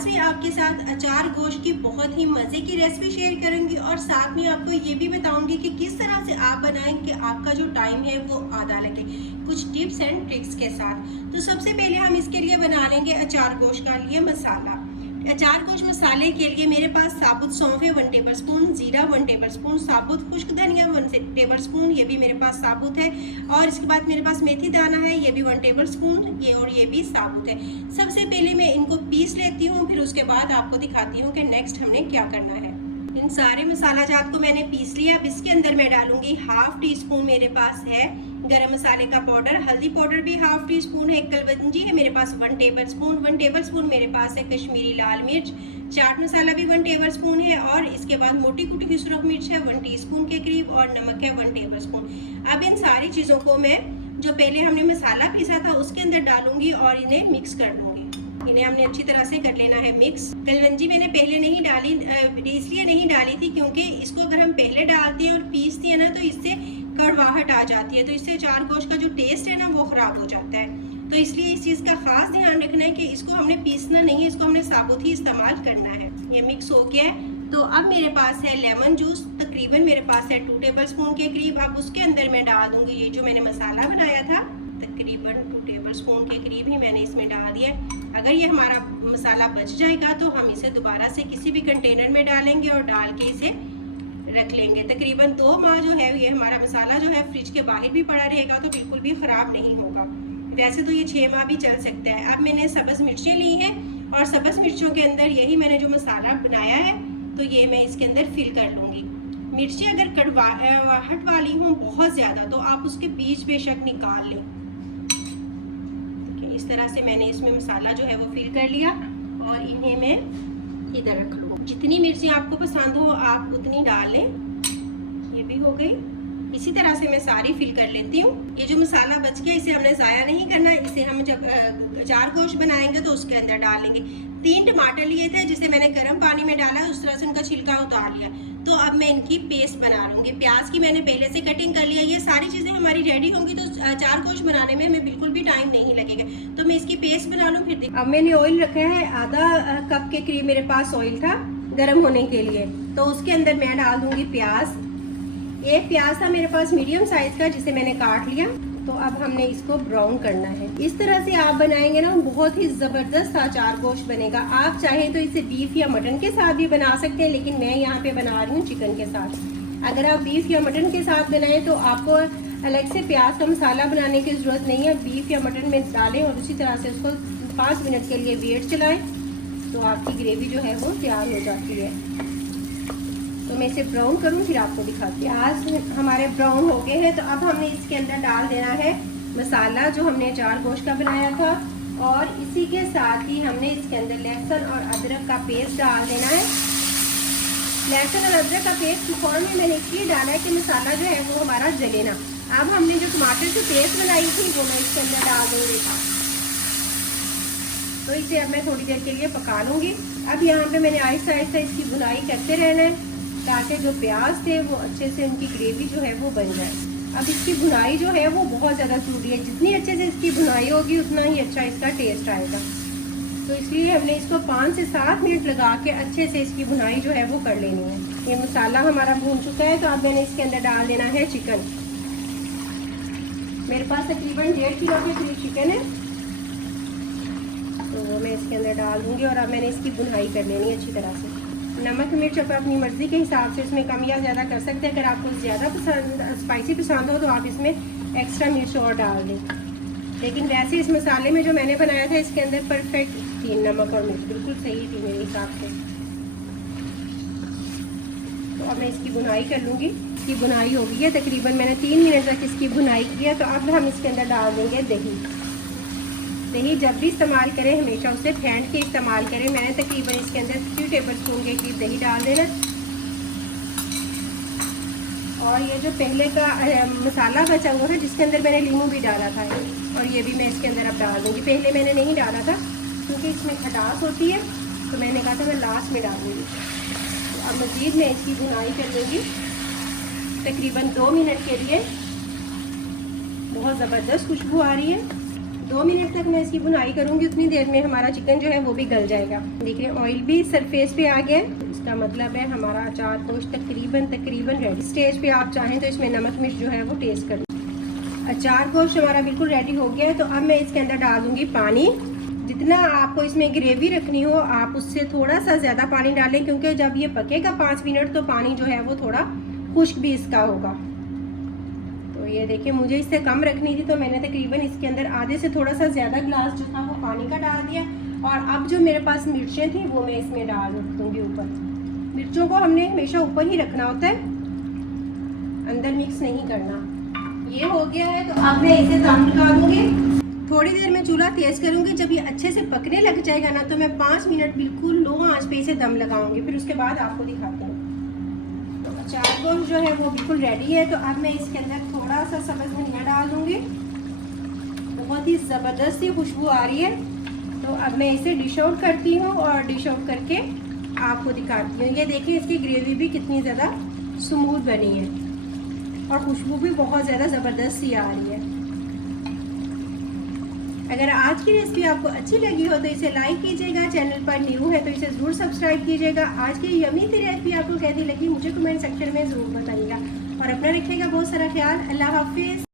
आज भी आपके साथ अचार गोश्त की बहुत ही मज़े की रेसिपी शेयर करूंगी और साथ में आपको ये भी बताऊंगी कि किस तरह से आप बनाएं कि आपका जो टाइम है वो आधा लगे, कुछ टिप्स एंड ट्रिक्स के साथ। तो सबसे पहले हम इसके लिए बना लेंगे अचार गोश्त का लिए मसाला। अचार गोश्त मसाले के लिए मेरे पास साबुत सौंफ है 1 टेबल स्पून, जीरा 1 टेबल स्पून, साबुत खुश्क धनिया 1 टेबल स्पून, ये भी मेरे पास साबुत है। और इसके बाद मेरे पास मेथी दाना है, ये भी 1 टेबल स्पून, ये भी साबुत है। सबसे पहले मैं इनको पीस लेती हूँ, फिर उसके बाद आपको दिखाती हूँ कि नेक्स्ट हमने क्या करना है। इन सारे मसाला जात को मैंने पीस लिया। अब इसके अंदर मैं डालूंगी 1/2 टी स्पून मेरे पास है गरम मसाले का पाउडर, हल्दी पाउडर भी 1/2 टी स्पून है, कलवंजी है मेरे पास 1 टेबल स्पून, 1 टेबल स्पून मेरे पास है कश्मीरी लाल मिर्च, चाट मसाला भी 1 टेबल स्पून है, और इसके बाद मोटी कुटी हुई सुरख मिर्च है 1 टीस्पून के करीब, और नमक है 1 टेबल स्पून। अब इन सारी चीज़ों को मैं जो पहले हमने मसाला पीसा था उसके अंदर डालूंगी और इन्हें मिक्स कर दूंगी। इन्हें हमने अच्छी तरह से कर लेना है मिक्स। कलवंजी मैंने पहले नहीं डाली, इसलिए नहीं डाली थी क्योंकि इसको अगर हम पहले डालते हैं और पीसते हैं ना तो इससे कड़वाहट आ जाती है, तो इससे अचार गोश्त का जो टेस्ट है ना वो ख़राब हो जाता है। तो इसलिए इस चीज़ का ख़ास ध्यान रखना है कि इसको हमने पीसना नहीं है, इसको हमने साबुत ही इस्तेमाल करना है। ये मिक्स हो गया है। तो अब मेरे पास है लेमन जूस, तकरीबन मेरे पास है 2 टेबल स्पून के करीब। अब उसके अंदर मैं डाल दूंगी ये जो मैंने मसाला बनाया था, तकरीबन 2 टेबल स्पून के करीब ही मैंने इसमें डाल दिया। अगर ये हमारा मसाला बच जाएगा तो हम इसे दोबारा से किसी भी कंटेनर में डालेंगे और डाल के इसे रख लेंगे। तकरीबन 2 माह जो है ये हमारा मसाला जो है फ्रिज के बाहर भी पड़ा रहेगा तो बिल्कुल भी ख़राब नहीं होगा। वैसे तो ये 6 माह भी चल सकता है। अब मैंने सब्ज़ मिर्चें ली हैं और सब्ज़ मिर्चों के अंदर यही मैंने जो मसाला बनाया है तो ये मैं इसके अंदर फिल कर लूँगी। मिर्चें अगर कड़वाहट वाली हों बहुत ज़्यादा तो आप उसके बीज बेशक निकाल लें। इस तरह से मैंने इसमें मसाला जो है वो फिल कर लिया और इन्हें मैं इधर रख लूँ। जितनी मिर्ची आपको पसंद हो आप उतनी डाल लें। ये भी हो गई। इसी तरह से मैं सारी फिल कर लेती हूँ। ये जो मसाला बच गया इसे हमने ज़ाया नहीं करना, इसे हम जब अचार गोश्त बनाएंगे तो उसके अंदर डाल लेंगे। 3 टमाटर लिए थे जिसे मैंने गर्म पानी में डाला, उस तरह से उनका छिलका उतार लिया। तो अब मैं इनकी पेस्ट बना लूँगी। प्याज की मैंने पहले से कटिंग कर लिया। ये सारी चीज़ें हमारी रेडी होंगी तो अचार गोश्त बनाने में हमें बिल्कुल भी टाइम नहीं लगेगा। तो मैं इसकी पेस्ट बना लूँ फिर। अब मैंने ऑयल रखा है, आधा कप के करीब मेरे पास ऑयल था गर्म होने के लिए। तो उसके अंदर मैं डाल दूँगी प्याज। एक प्याज था मेरे पास मीडियम साइज का जिसे मैंने काट लिया। तो अब हमने इसको ब्राउन करना है। इस तरह से आप बनाएंगे ना बहुत ही ज़बरदस्त अचार गोश्त बनेगा। आप चाहें तो इसे बीफ या मटन के साथ भी बना सकते हैं, लेकिन मैं यहाँ पे बना रही हूँ चिकन के साथ। अगर आप बीफ या मटन के साथ बनाएं तो आपको अलग से प्याज का मसाला बनाने की ज़रूरत नहीं है। बीफ या मटन में डालें और उसी तरह से उसको 5 मिनट के लिए वेट चलाएँ तो आपकी ग्रेवी जो है वो तैयार हो जाती है। तो मैं इसे ब्राउन करूँ फिर आपको दिखाती हूँ। प्याज हमारे ब्राउन हो गए हैं तो अब हमने इसके अंदर डाल देना है मसाला जो हमने अचार गोश्त का बनाया था, और इसी के साथ ही हमने इसके अंदर लहसुन और अदरक का पेस्ट डाल देना है। लहसुन और अदरक का पेस्ट फौरन में मैंने इसलिए डाला है कि मसाला जो है वो हमारा जले ना। अब हमने जो टमाटर की पेस्ट बनाई थी वो मैं इसके अंदर डाल दूँगी। तो इसे अब मैं थोड़ी देर के लिए पका लूँगी। अब यहाँ पे मैंने आहिस्ता आहिस्ता इसकी भुनाई करते रहना है ताकि जो प्याज थे वो अच्छे से उनकी ग्रेवी जो है वो बन जाए। अब इसकी भुनाई जो है वो बहुत ज़्यादा ज़रूरी है। जितनी अच्छे से इसकी भुनाई होगी उतना ही अच्छा इसका टेस्ट आएगा। तो इसलिए हमने इसको 5 से 7 मिनट लगा के अच्छे से इसकी भुनाई जो है वो कर लेनी है। ये मसाला हमारा भून चुका है तो अब मैंने इसके अंदर डाल देना है चिकन। मेरे पास तकरीबन 1.5 किलो के करीब चिकन है तो वो मैं इसके अंदर डाल दूँगी और अब मैंने इसकी भुनाई कर लेनी है अच्छी तरह से। नमक मिर्च आप अपनी मर्ज़ी के हिसाब से इसमें कम या ज़्यादा कर सकते हैं। अगर आपको ज़्यादा पसंद स्पाइसी पसंद हो तो आप इसमें एक्स्ट्रा मिर्च और डाल दें, लेकिन वैसे इस मसाले में जो मैंने बनाया था इसके अंदर परफेक्ट थी नमक और मिर्च, बिल्कुल सही थी मेरे हिसाब से। तो अब मैं इसकी भुनाई कर लूँगी। इसकी भुनाई हो गई है, तकरीबन मैंने 3 मिनट तक इसकी भुनाई किया। तो अब हम इसके अंदर डाल देंगे दही। दही जब भी इस्तेमाल करें हमेशा उसे फेंट के इस्तेमाल करें। मैंने तकरीबन इसके अंदर 3 टेबल स्पून के करीब दही डाल देना। और ये जो पहले का मसाला बचा हुआ था जिसके अंदर मैंने लीमू भी डाला था और ये भी मैं इसके अंदर अब डाल दूँगी। पहले मैंने नहीं डाला था क्योंकि इसमें खटास होती है तो मैंने कहा था मैं लास्ट में डालूँगी। तो अब मज़ीद मैं इसकी भुनाई कर लूँगी तकरीबन 2 मिनट के लिए। बहुत ज़बरदस्त खुशबू आ रही है। 2 मिनट तक मैं इसकी भुनाई करूँगी, उतनी देर में हमारा चिकन जो है वो भी गल जाएगा। देखिए ऑयल भी सरफेस पे आ गया है, इसका मतलब है हमारा अचार गोश्त तकरीबन रेडी। स्टेज पे आप चाहें तो इसमें नमक मिर्च जो है वो टेस्ट कर। अचार गोश्त हमारा बिल्कुल रेडी हो गया है। तो अब मैं इसके अंदर डाल दूँगी पानी। जितना आपको इसमें ग्रेवी रखनी हो आप उससे थोड़ा सा ज़्यादा पानी डालें, क्योंकि जब ये पकेगा 5 मिनट तो पानी जो है वो थोड़ा खुश्क भी इसका होगा। तो ये देखिए मुझे इससे कम रखनी थी, तो मैंने तकरीबन इसके अंदर आधे से थोड़ा सा ज़्यादा गिलास जो था वो पानी का डाल दिया। और अब जो मेरे पास मिर्चें थी वो मैं इसमें डाल दूँगी ऊपर। मिर्चों को हमने हमेशा ऊपर ही रखना होता है, अंदर मिक्स नहीं करना। ये हो गया है तो अब मैं इसे दम निकालूंगी। थोड़ी देर में चूल्हा तेज़ करूँगी। जब ये अच्छे से पकने लग जाएगा ना तो मैं 5 मिनट बिल्कुल लो आंच पे इसे दम लगाऊंगी, फिर उसके बाद आपको दिखाती हूँ। तो अचार गोश्त जो है वो बिल्कुल रेडी है। तो अब मैं इसके अंदर थोड़ा सा सब्ज़ धनिया डाल दूँगी। बहुत ही ज़बरदस्त सी खुशबू आ रही है। तो अब मैं इसे डिश आउट करती हूँ और डिश आउट करके आपको दिखाती हूँ। ये देखिए इसकी ग्रेवी भी कितनी ज़्यादा स्मूथ बनी है और खुशबू भी बहुत ज़्यादा ज़बरदस्त सी आ रही है। अगर आज की रेसिपी आपको अच्छी लगी हो तो इसे लाइक कीजिएगा, चैनल पर न्यू है तो इसे ज़रूर सब्सक्राइब कीजिएगा। आज की यमी सी रेसिपी आपको कैसी लगी मुझे कमेंट सेक्शन में ज़रूर बताइएगा और अपना रखिएगा बहुत सारा ख्याल। अल्लाह हाफिज़।